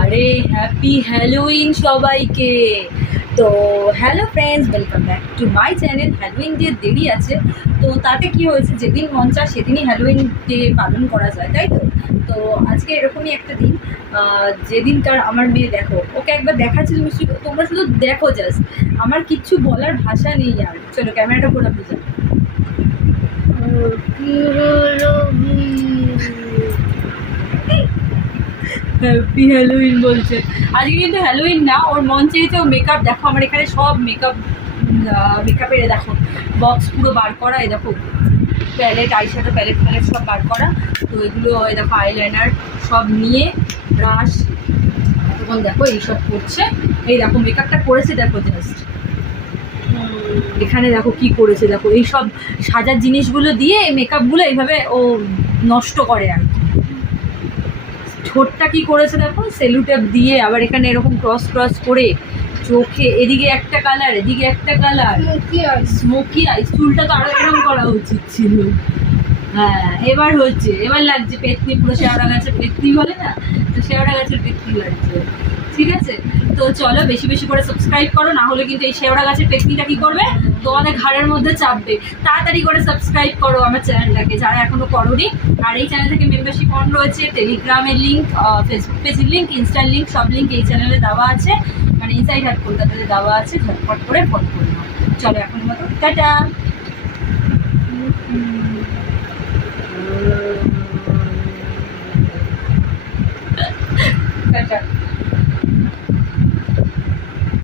আরে happy Halloween সবাইকে। তো hello friends, welcome back to my channel. Halloween day দেরি আছে, তো তাতে কি হয়েছে, যেদিন মন চায় সেদিনই হ্যালোউইন ডে পালন করা যায়, তাই তো। তো আজকে এরকমই একটা দিন, যেদিনকার আমার মেয়ে, দেখো ওকে একবার দেখাচ্ছি, তোমরা শুধু দেখো জাস্ট, আমার কিচ্ছু বলার ভাষা নেই আর। চলো ক্যামেরাটা পুরো বুঝা। হ্যাপি হ্যালোউইন বলছে। আজকে কিন্তু হ্যালোউইন না, ওর মন চেয়েছে ও মেকআপ। দেখো আমার এখানে সব মেকআপের দেখো বক্স পুরো বার করা, এই দেখো প্যালেট, আইশ্যাডো প্যালেট সব বার করা। তো এগুলো এই দেখো আইলাইনার সব নিয়ে, ব্রাশ, তখন দেখো এইসব করছে। এই দেখো মেকআপটা করেছে, দেখো জাস্ট এখানে দেখো কি করেছে, দেখো এই সব সাজার জিনিসগুলো দিয়ে মেকআপগুলো এইভাবে ও নষ্ট করে আর কি। ঠোঁটটা কি করেছে দেখো, সেলুটেপ দিয়ে, আবার এখানে এরকম ক্রস ক্রস করে, চোখে এদিকে একটা কালার এদিকে একটা কালার, স্মোকি আইস। চুলটা তো আরো এরকম করা উচিত ছিল। হ্যাঁ এবার হচ্ছে, এবার লাগছে পেতনি, পুরো শেওড়া গাছের পেতনি বলে না, তো শেওড়া গাছের পেতনি লাগছে। ঠিক আছে, তো চলো বেশি বেশি করে সাবস্ক্রাইব করো, না হলে কিন্তু এই শেওড়া গাছের পেতনিটা কি করবে, তোমাদের ঘাড়ের মধ্যে চাপবে। তাড়াতাড়ি করে সাবস্ক্রাইব করো আমার চ্যানেলটাকে, যারা এখনো করোনি। আর এই চ্যানেল থেকে মেম্বারশিপ অন রয়েছে, টেলিগ্রামের লিঙ্ক, ফেসবুক পেজের লিঙ্ক, ইনস্টার লিঙ্ক, সব লিঙ্ক এই চ্যানেলে দেওয়া আছে, মানে ইনসাইড হাট কলকাতাতে দেওয়া আছে। ঝটপট করে ফলো করে নাও। চলো এখন মতো টাটা।